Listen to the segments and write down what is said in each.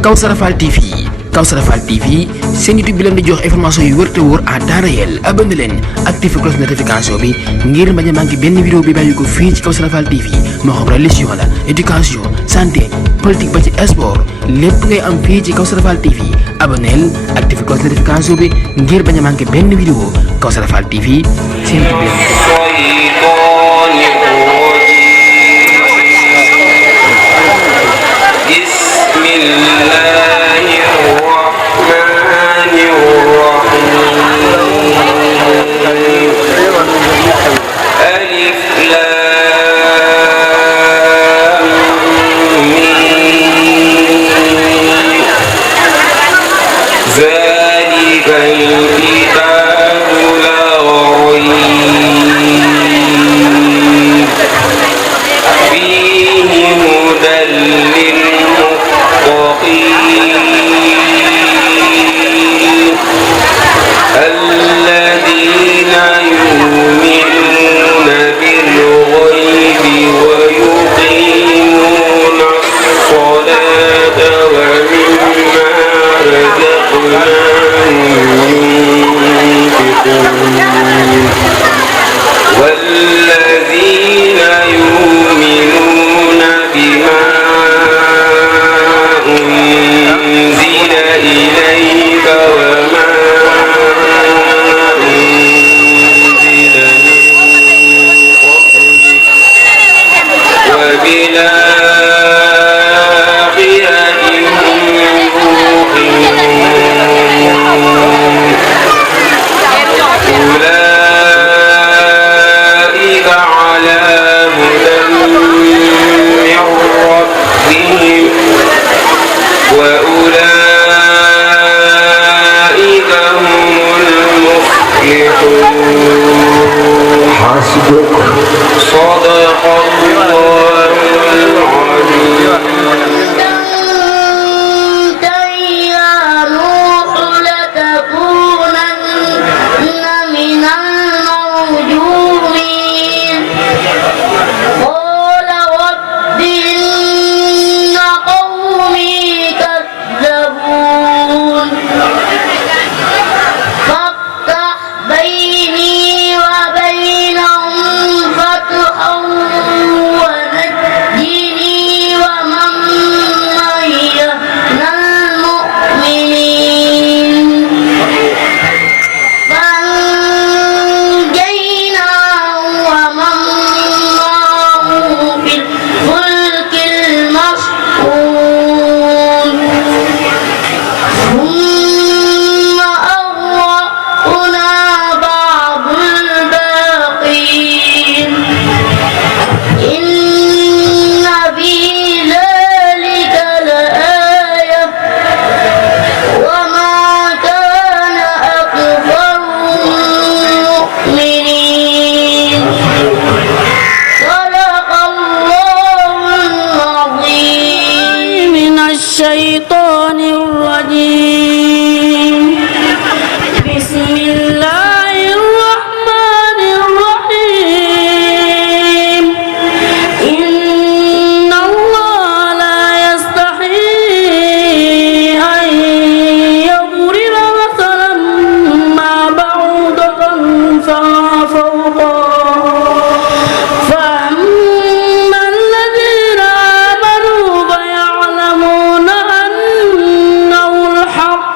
Kawsara Fall TV. Kawsara Fall TV seen YouTube bi leen di jox information yu wër te wóor à temps réel. Abonné leen activé cloche notification bi ngir bañ a manqué benn vidéo bi bàyyi ko fii ci Kawsara Fall TV moo xam religion la éducation santé politique ba ci sport lépp ngay am fii ci Kawsara Fall TV. Abonneel activé cloche notification bi ngir bañ a manqué benn vidéo. Kawsara Fall TV seen YouTube bi الحق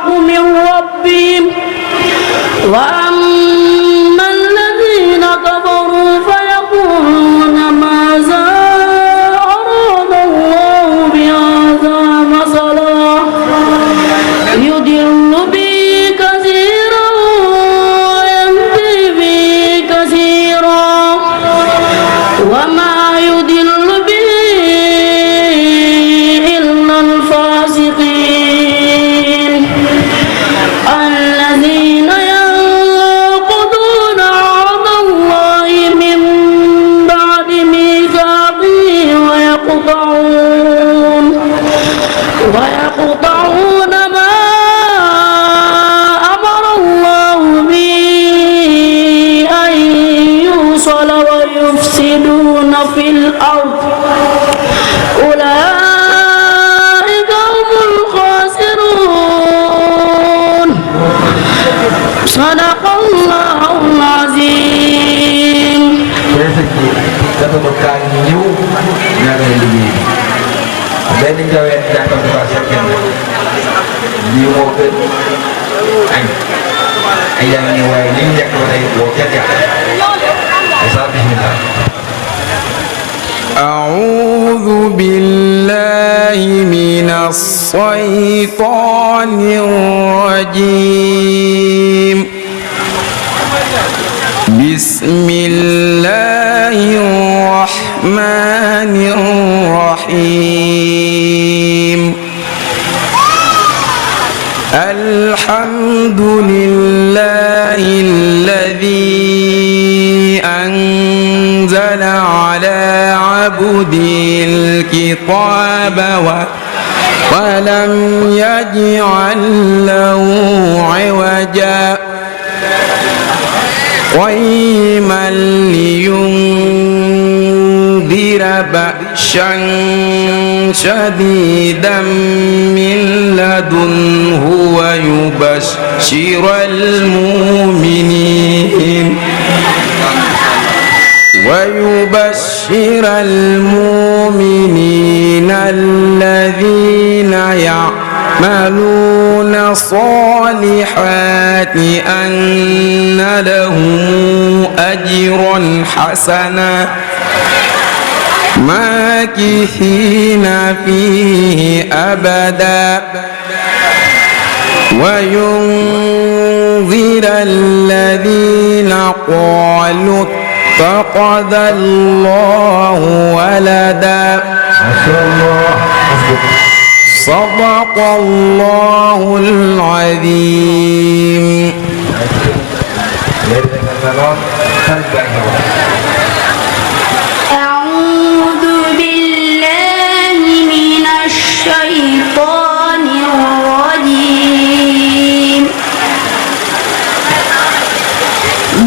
jawee jàppal di baax sax kenn lii moo gën añ ay yaa ngi waaye li ñu njëkk ba tey boo kenn yàq sa bismillah أعوذ بالله من الشيطان الرجيم بسم الله الرحمن الرحيم الحمد لله الذي أنزل على عبده الكتاب ولم يجعل له عوجا قيما لينذر بأسا شديدا من لدنه ويبشر المؤمنين الذين يعملون الصالحات أن لهم أجرا حسنا ماكثين فيه أبدا وينذر الذين قالوا اتخذ الله ولدا صدق الله العظيم. أعوذ بالله من الشيطان الرجيم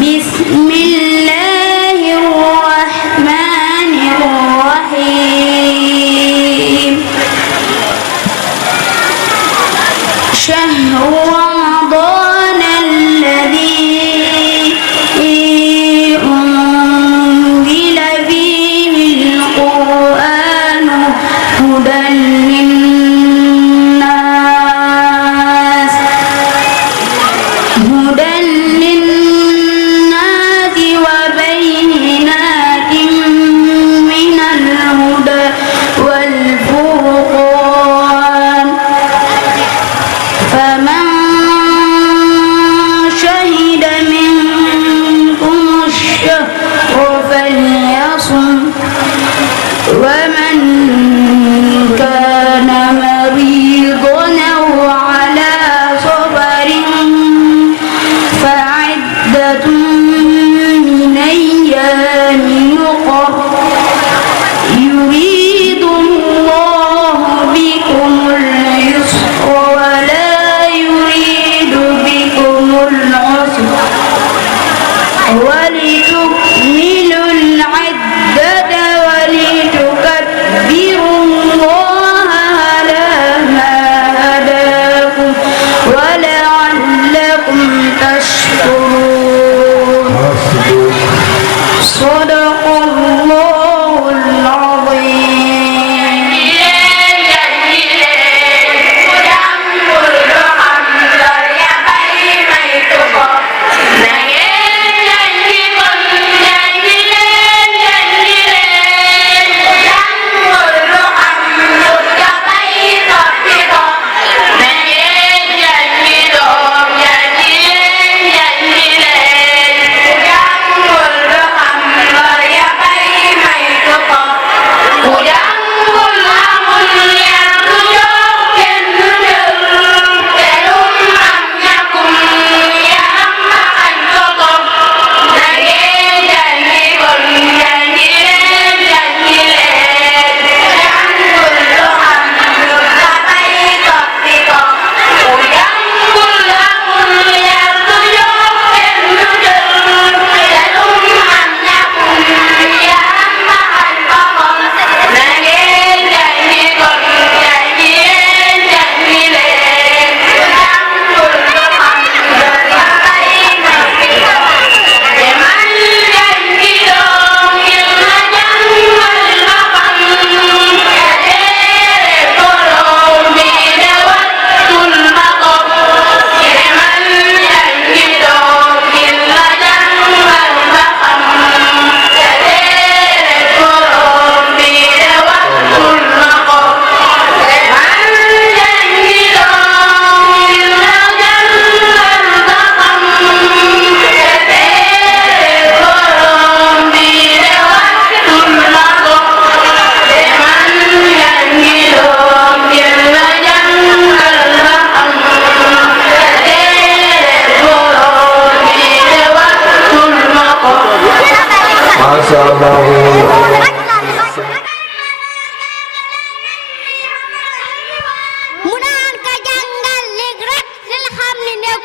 بسم الله الرحمن الرحيم شهر رمضان الذي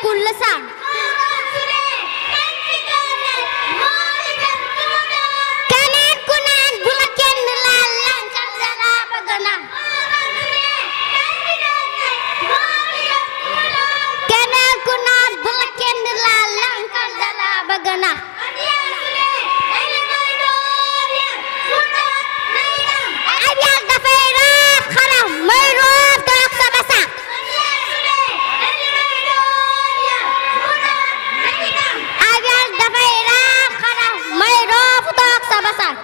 كل سنة keneen ku naan bu la kenn laal lankal dala bëgg na keneen ku naan bu la kenn laal lankal dala bëgg na ab yàlla dafay roof xaram may roof toog sa basak ab yàlla dafay roof xaram may roof toog sa basak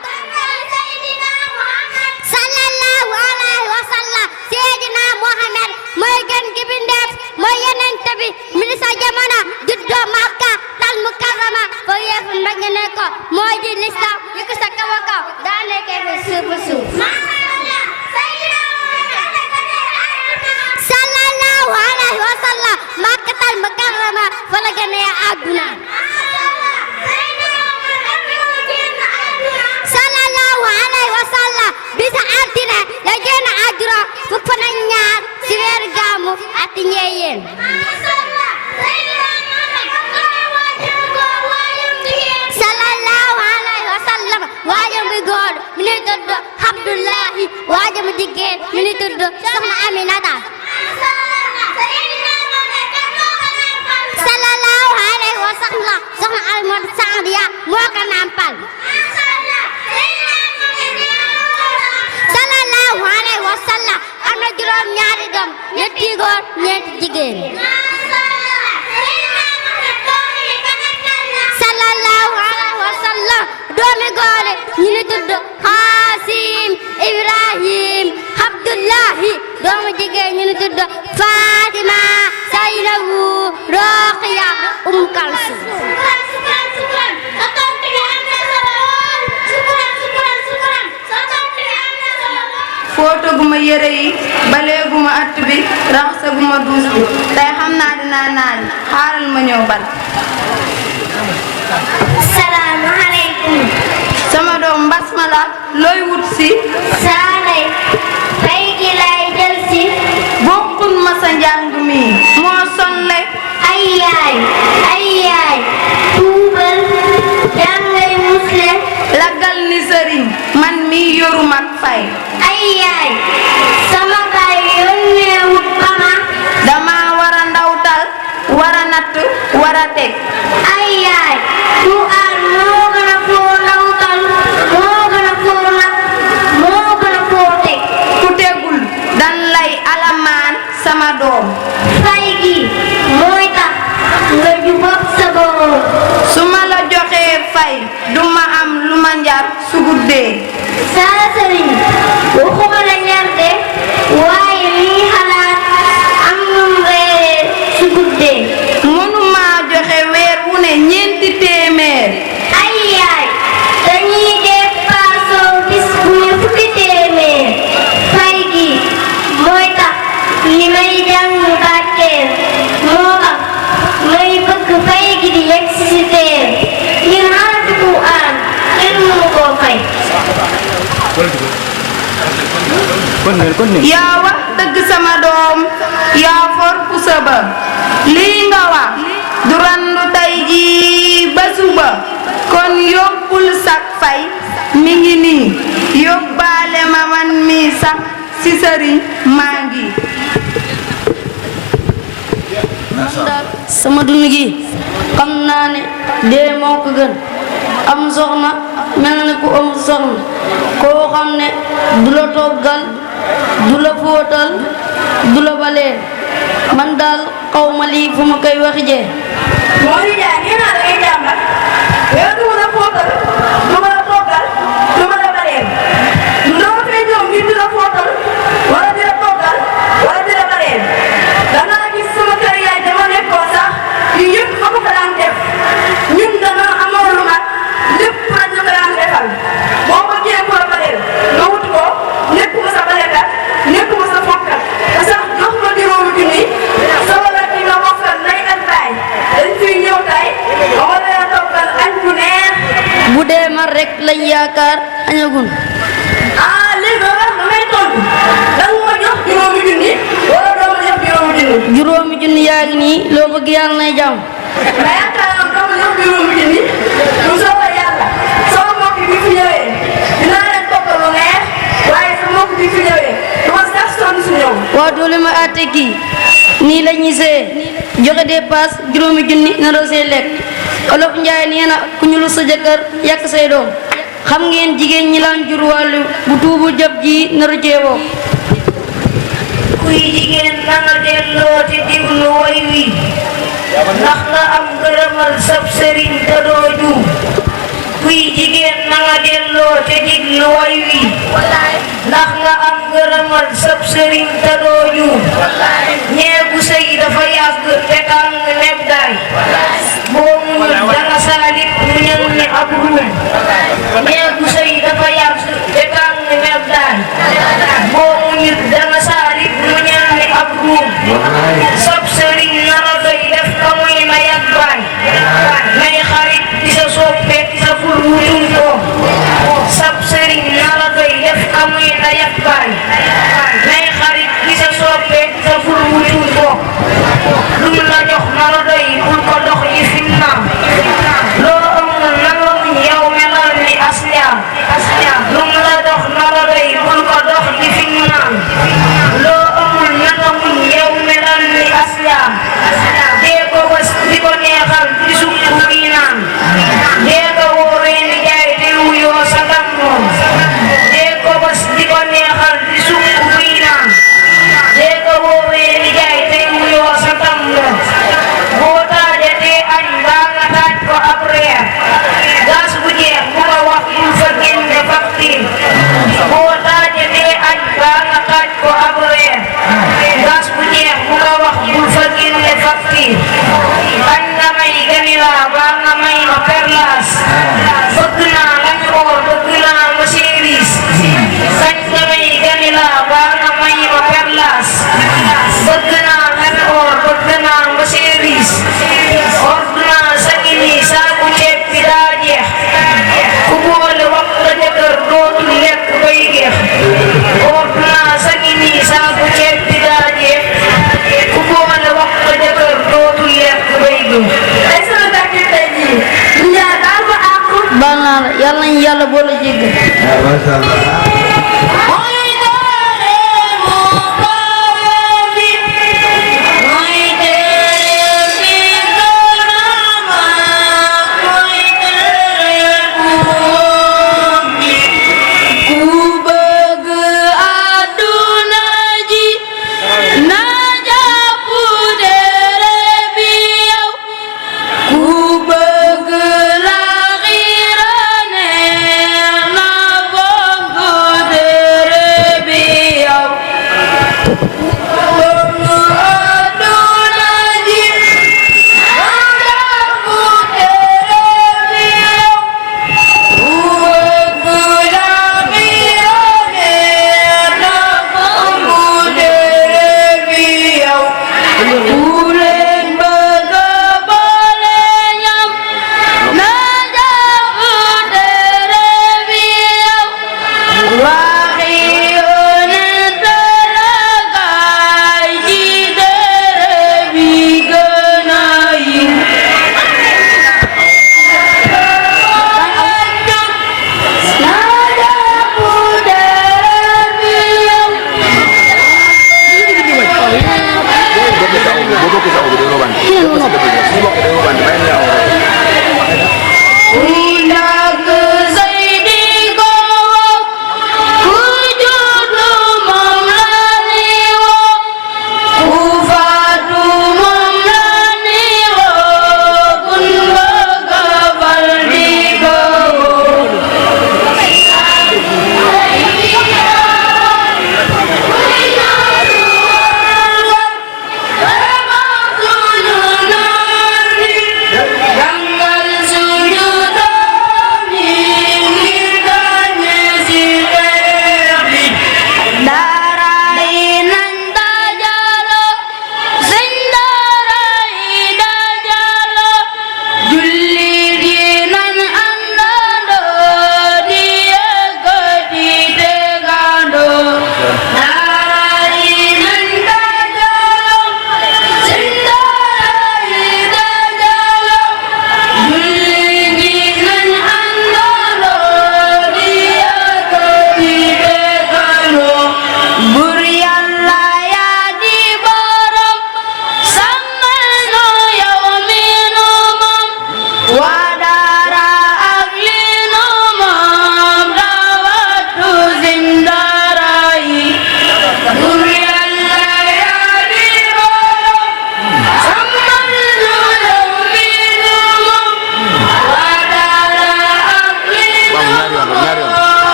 sallallahu alayhi wa sallam Seydina Muhammad mooy gën gi bindeef mooy yonent bi mi sa jamono juddoo Makka tal Mukarrama fa yeefu mbagg ne ko moo ji lislam yi ko sa kaw a kaw daa nekkee fi suufu suuf sallallahu alayhi wa sallam Makka tal Mukarrama fa la gënee àdduna sallallahu alayhi wa sallam bisa altine la génn àdduna fukk fan ak ñaar ci weeru gàmmu ati ñeeyeen sallallahu alayhi wa sallam waajam bu góor mi ngi tudd Abdullahi waajam bu jigéen mi ngi tudd Soxna Aminata sallallahu alayhi wa sallam Soxna Alimatu Saadiya moo ko nampal sallallahu alayhi wa sallam am na juróom ñaari doom ñetti góor ñeenti jigéen sallallahu alayhi wa sallam doomi góor ñu ngi tudd Xaasim Ibrahim Abdullahi doomu jigéen ñu ngi tudd Fatima Saynabu Roqiya Kalsum footaguma yére yi baleeguma att bi raxasaguma duus bi tey xam naa dinaa naan xaaral ma ñëw bal salaamu aleykum sama doom mbas ma la looy wut si saanay fay gi lay jël si bokkul ma sa njàng mi moo sonle ay yaay tuubal jàngay musle laggal ni sëriñ man mi yoru mag fay ay yaay sama baay yónnee wut ba ma dama war a ndawtal war a natt war a teg ay yaay Quran moo gën a foo ndawtal moo gën a foo nat moo gën a foo teg ku tegul dan lay alamaan sama doom fay gi mooy tax nga jubóog sa borom su ma la joxee fay duma am lu ma njar su guddee saa sëriñ waxuma la ñarte waaye mi xalaat am num reere su guddee mënuma joxe weer wu ne ñeenti téeméer ay yaay dañuy dépassoo bis bu ne fukki téeméer fay gi mooy tax li may jàng barkeel moo tax may bëgg fay gi di yegg si teer ngir xarafi Quran kenn mënu koo fay yaa wax dëgg sama doom yaa for pusa ba lii nga wax du randu tey ji ba suba kon yóbbul sak fay mi ngi nii yóbbaale ma man mi sax ci sëriñ maa ngi sama dund gi xam naa ne dee moo ko gën am soxna mel na ku am soxna koo xam ne du la toggal du la fóotal du la baleel man daal xaw ma lii fu ma koy waxi jee moo di jaay nee naa da ngay jàmbat yow du ma la fóotal du ma la toggal du ma la baleel ndoo fee ñëw ngir di la fóotal wala di la toggal wala di la baleel danaa gis sama kër yaay dama nekkoon sax yu yëpp fa ko fa daan def ñun dana amoon lu mat lépp fa ñu ko daan defal boo bëggee ko la baleel nga wut ko nekk ma sa balekat nekk ma sa fokkat te sax jox ma juróomi junni sa wala ki nga bokkal lay ak baay dañ fiy ñëw tey wala la toggal añ bu neex bu dee man rek lañ yaakaar añagun ah léegi wax damay tontu danga ma jox juróomi junni wala doo ma jox juróomi junni juróomi junni yaa gaa ngi nii loo bëgg yàlla nay jàmm. mais yaakaar naa dama jox juróomi junni bu soobee yàlla sama mbokk bi fi ñëwee dinaa leen toppal lu neex waaye sa mbokk bi fi ñëwee du ma sax sonn si ñoom. waa doole ma àtte kii nii la ñuy see joxe dépasse juróomi junni naroo see lekk olof Njaay nee na ku ñu lu sa jëkkër yàq say doom xam ngeen jigéen ñi laan jur wàllu bu tuubu jab ji naru ceeboo. kuy jigéen na nga delloo te diglu way wi ndax nga am gërëmal sab sëriñ te doo juum. kuy jigéen na nga delloo te diglu way wi ndax nga am gërëmal sab sëriñ te doo juum. ñeegu sëy dafa yàgg te tàng neb daay boo muñul danga saalit muñal ni ab ruum. ñeegu sëy dafa yàgg te tàng neb daay boo muñul danga saalit muñal ni ab ruum. sab sëriñ nara doy def ka muy na yàgg baay nay xarit di sa soppe di sa ful wutum ko. sab sëriñ nara doy def ka muy na yàgg baay nay xarit di sa soppe di sa ful wutum ko. lum la jox nara doy bul ko dox yi finnaam loo amul nanga muñ yow melal ni asliam. lum la jox nara doy bul ko dox yi finnaam loo amul nanga muñ yow melal ni asliam. dee ko was di ko neexal di sukk muy naan dee ko woowee ni jaay te wuyoo sa gam moom. dee ko was di ko neexal di sukk muy naan dee ko woowee ni jaay te wuyoo sa gam moom. boo taajatee añ baa nga taaj ko ab reer gas bu jeex bu ko wax bul fa génne facture. boo taajatee añ baa nga taaj ko ab reer gas bu jeex bu ko wax bul fa génne facture. bañ nga may ganila baa nga may ma perlas bëgg naa lañ oor bëgg naa ma séeris. bañ nga may ganila baa nga may ma perlas bëgg naa lañ oor bëgg naa ma séeris. ordonnance a ngi nii saaku ceeb bi daa jeex ku boole wax la jëkkër dootul lekk bay geex. ordonnance a ngi nii saaku ceeb bi daa jeex ku boole wax la jëkkër dootul lekk bay geex. tey sama gàcce tey jii Ndiaye daal ma àq. baal naa la yàlla nañu yàlla boole jéggal. Masha Allah. Ku bëgg la xiira neex na bongo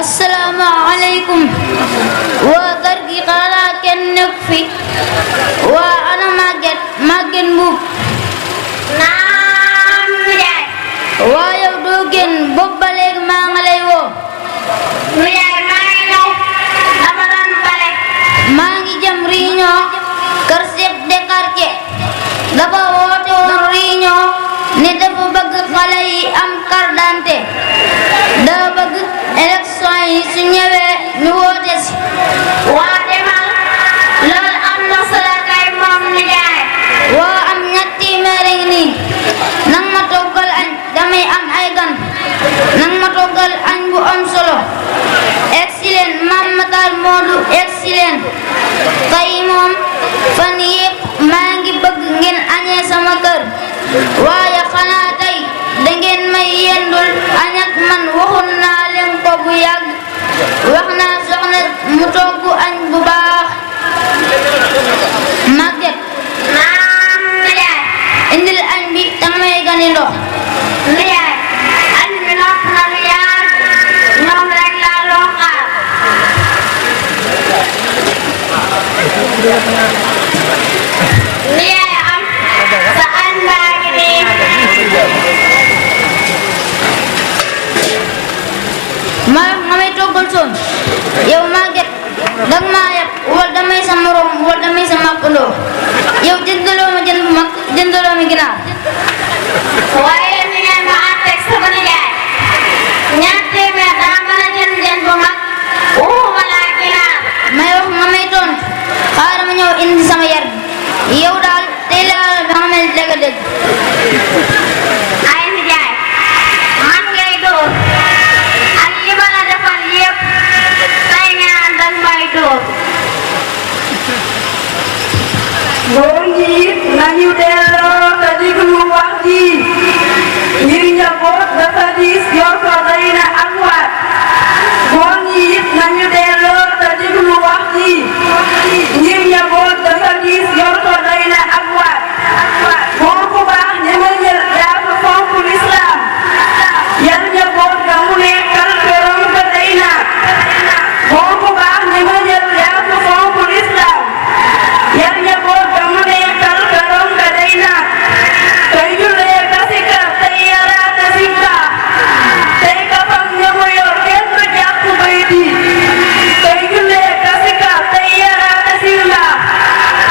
asalaamaaleykum waa kër gi xanaa kenn nekk fi waa ana Maguette Mbuub naam nijaay waa yow doo génn boobu ba léegi maa nga lay woo nijaay maa ngi ñëw dama doon bale maa ngi jëm réunion kër chef de quartier dafa woote woon réunion ne dafa bëgg xale yi am carte d'identité daa bëgg élection yi su ñëwee ñu woote si waa demal loolu am na solo kay moom nijaay waa am ñetti téeméer ngi nii nang ma toggal añ damay am ay gan nang ma toggal añ bu am solo excellent Mam Matar Moodu excellent tey moom fan yépp maa ngi bëgg ngeen añee sama kër waaye xanaa tey dangeen may yendul añ ak man waxoon naa leen ko bu yàgg wax naa soxna mu togg añ bu baax Maguette naam nijaay indil añ bi danga may gani ndox nijaay añ bi nopp na lu yaar ñoom rek laa loo xaar nijaay am sa añ baa ngi nii ma may toggal soon yow Maguette danga maa yab wala damay sa morom wala damay sa màppandoo yow jëndaloo ma jën bu mag jëndaloo ma ginaar waaye ni ngeen ma àtteeg sama nijaay ñaar téeméer daa mën a jënd jën bu mag waxuma laa ginaar may wax ma may tontu xaaral ma ñëw indi sama yar bi yow daal tey laa la ba xamal dëgg-dëgg ay nijaay man ngay dóor ak li ma la defal yépp tey nga naan dang may dóor góor ñi nañu delloo te diglu wax ji ngir njaboot dafa diis yor ko doy na ak waat góor ñi nañu delloo te diglu wax ji ngir njaboot dafa diis yor ko doy na ak waat góor ku baax ñeme jël yaa ko fonk lislaam yar njaboot ga mu nekkal këram ko day na góor ku baax ñeme jël yaa ko fonk lislaam yar njaboot ga mu nekkal këram ko day na tey jullee kasika tey yaraata simba tey kafam ñamu yor kenn du jàpp bay di tey jullee kasika tey yaraata simba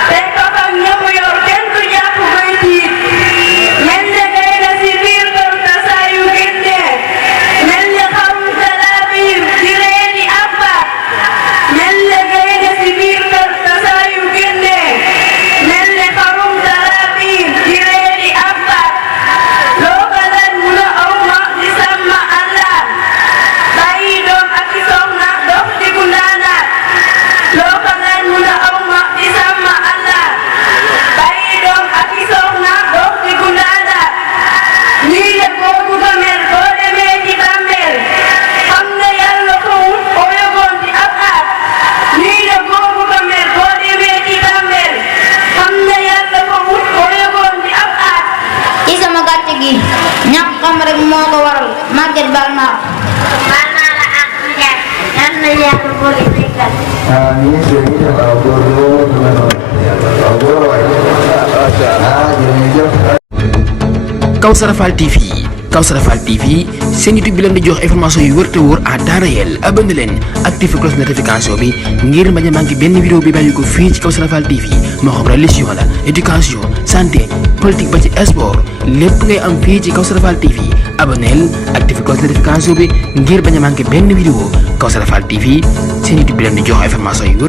tey kafam ñamu yor kenn du jàpp bay di mel ne gay na si biir kër ta saa yu génnee mel ne xarum talaabiir di reeni abbaat mel ne gay na si biir kër ta saa yu génnee mel ne xarum talaabiir di reeni abbaat loo ko laaj mu ne aw ma di sàmm Allah bàyyi doom ak i soxna dox di gundaanaat loo ko laaj mu ne aw ma di sàmm Allah bàyyi doom ak i soxna dox di gundaanaat nii la boobu nga mel boo demee ci bàmmeel xam ne yàlla ko wut oo yogoon ci ab aat nii la boobu nga mel boo demee ci bàmmeel xam ne yàlla ko wut oo yogoon ci ab aat ci sama gàcce gi ñàkk xam rek moo ko waral Maguette baal naa ko baal naa la ak nijaay yal na yàlla boole jéggal Ini Kawsara Fall TV Kawsara Fall TV seen YouTube bi leen di jox information yu wër te wóor à temps réel abonné leen activé cloche notification bi ngir bañ a manqué benn vidéo bi bàyyi ko fii ci Kawsara Fall TV moo xam religion la éducation santé politique ba ci sport lépp ngay am fii ci Kawsara Fall TV abonneel activé cloche notification bi ngir bañ a manqué benn vidéo Kawsara Fall TV seen YouTube bi leen di jox information yu wër